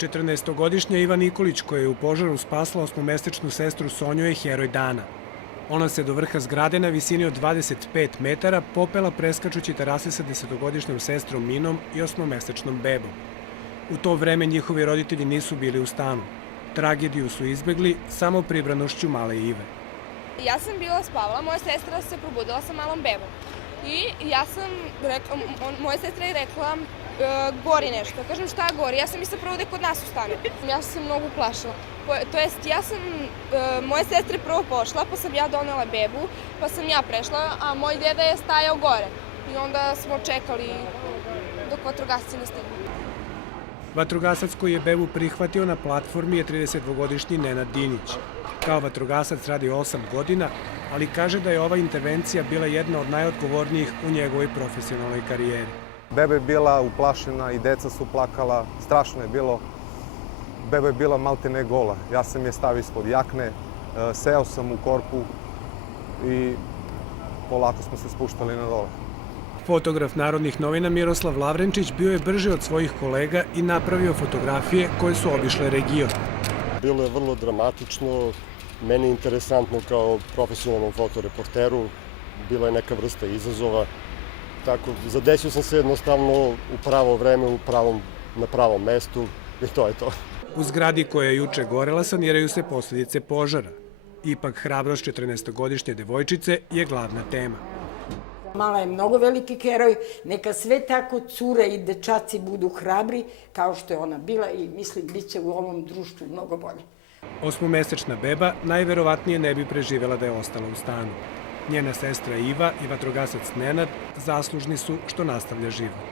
14-godišnja Iva Nikolić, koja je u požaru spasla 8-mesečnu sestru Sonju, je heroj dana. Ona se do vrha zgrade na visini od 25 metara popela preskačući terase sa 10-godišnjom sestrom Minom i 8-mesečnom bebom. U to vreme njihovi roditelji nisu bili u stanu. Tragediju su izbegli samo pribranošću male Ive. Ja sam bila spavala, moja sestra se probudila sa malom bebom. I ja sam rekla, moja sestra je rekla, gori nešto. Kažem, šta gori? Ja sam mislila prvo da je kod nas u stanu. Ja sam se mnogo uplašila. To jest, moje sestre prvo pošla, pa sam ja donela bebu, pa sam ja prešla, a moj deda je stajao gore. I onda smo čekali dok vatrogasci ne stignu. Vatrogasac koji je bebu prihvatio na platformi je 32-godišnji Nenad Dinjić. Kao vatrogasac radi 8 godina, ali kaže da je ova intervencija bila jedna od najodgovornijih u njegovoj profesionalnoj karijeri. Beba je bila uplašena i deca su plakala, strašno je bilo. Beba je bila maltene gola. Ja sam je stavio ispod jakne, seo sam u korpu i polako smo se spuštali na dole. Fotograf Narodnih novina Miroslav Lavrenčić bio je brži od svojih kolega i napravio fotografije koje su obišle region. Bilo je vrlo dramatično, meni interesantno kao profesionalnom fotoreporteru, bila je neka vrsta izazova. Tako, zadesio sam se jednostavno u pravo vreme, na pravom mestu i to je to. U zgradi koja je juče gorela saniraju se posljedice požara. Ipak hrabrost 14-godišnje devojčice je glavna tema. Mala je mnogo veliki heroj, neka sve tako cure i dečaci budu hrabri kao što je ona bila i mislim bit će u ovom društvu mnogo bolje. 8-mesečna beba najverovatnije ne bi preživela da je ostala u stanu. Njena sestra Iva i vatrogasac Nenad zaslužni su što nastavlja život.